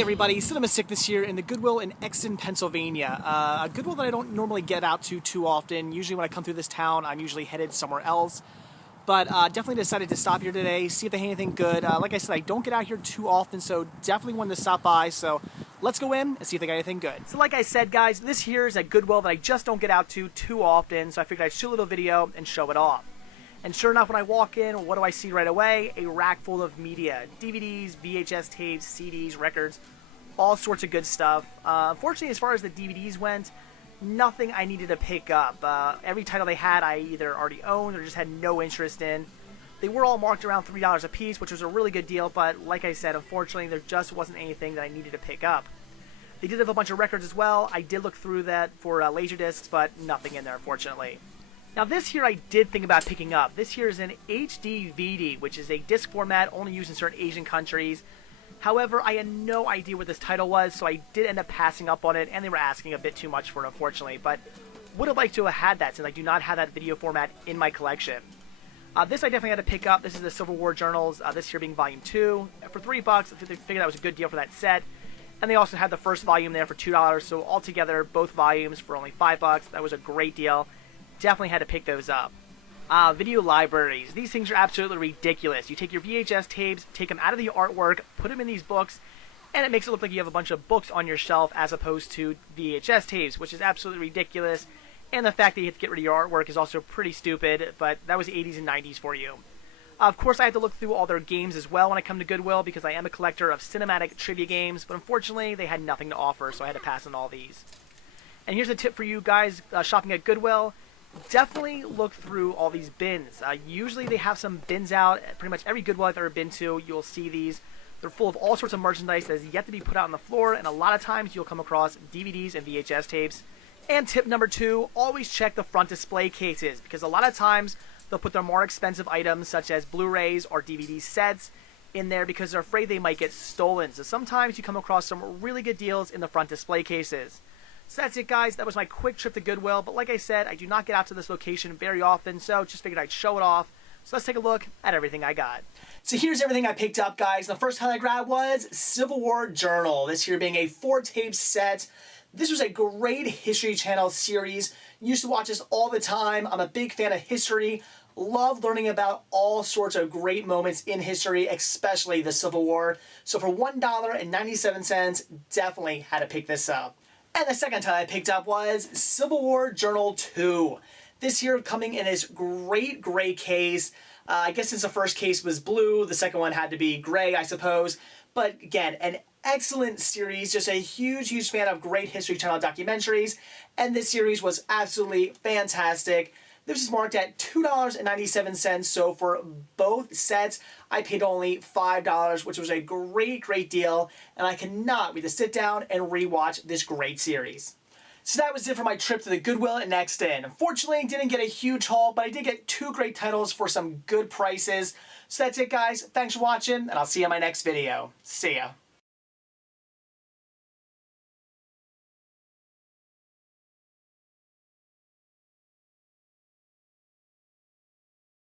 Hey everybody, Cinema Sickness here in the Goodwill in Exton, Pennsylvania. A Goodwill that I don't normally get out to too often. Usually when I come through this town, I'm usually headed somewhere else. But definitely decided to stop here today, see if they had anything good. Like I said, I don't get out here too often, so definitely wanted to stop by. So let's go in and see if they got anything good. So like I said, guys, this here is a Goodwill that I just don't get out to too often, so I figured I'd shoot a little video and show it off. And sure enough, when I walk in, what do I see right away? A rack full of media. DVDs, VHS tapes, CDs, records, all sorts of good stuff. Unfortunately, as far as the DVDs went, nothing I needed to pick up. Every title they had I either already owned or just had no interest in. They were all marked around $3 a piece, which was a really good deal, but like I said, unfortunately, there just wasn't anything that I needed to pick up. They did have a bunch of records as well. I did look through that for Laserdiscs, but nothing in there, unfortunately. Now this here I did think about picking up. This here is an HD VD, which is a disc format only used in certain Asian countries. However, I had no idea what this title was, so I did end up passing up on it, and they were asking a bit too much for it, unfortunately. But would have liked to have had that, since I do not have that video format in my collection. This I definitely had to pick up. This is the Civil War Journals, this here being Volume 2. For $3, I figured that was a good deal for that set. And they also had the first volume there for $2, so altogether, both volumes for only $5. That was a great deal. Definitely had to pick those up. Video libraries. These things are absolutely ridiculous. You take your VHS tapes, take them out of the artwork, put them in these books, and it makes it look like you have a bunch of books on your shelf as opposed to VHS tapes, which is absolutely ridiculous. And the fact that you have to get rid of your artwork is also pretty stupid, but that was the 80s and 90s for you. Of course, I had to look through all their games as well when I come to Goodwill because I am a collector of cinematic trivia games, but unfortunately, they had nothing to offer, so I had to pass on all these. And here's a tip for you guys shopping at Goodwill. Definitely look through all these bins. Usually they have some bins out at pretty much every Goodwill I've ever been to. You'll see these. They're full of all sorts of merchandise that is yet to be put out on the floor, and a lot of times you'll come across DVDs and VHS tapes. And tip number 2, always check the front display cases, because a lot of times they'll put their more expensive items, such as Blu-rays or DVD sets, in there because they're afraid they might get stolen. So sometimes you come across some really good deals in the front display cases. So that's it, guys. That was my quick trip to Goodwill. But like I said, I do not get out to this location very often, so just figured I'd show it off. So let's take a look at everything I got. So here's everything I picked up, guys. The first title I grabbed was Civil War Journal. This here being a 4-tape set. This was a great History Channel series. Used to watch this all the time. I'm a big fan of history. Love learning about all sorts of great moments in history, especially the Civil War. So for $1.97, definitely had to pick this up. And the second title I picked up was Civil War Journal 2. This here coming in this great gray case. I guess since the first case was blue, the second one had to be gray, I suppose. But again, an excellent series. Just a huge fan of great History Channel documentaries. And this series was absolutely fantastic. This is marked at $2.97, so for both sets, I paid only $5, which was a great deal, and I cannot wait to sit down and rewatch this great series. So that was it for my trip to the Goodwill in Exton. Unfortunately, didn't get a huge haul, but I did get 2 great titles for some good prices. So that's it, guys. Thanks for watching, and I'll see you in my next video. See ya.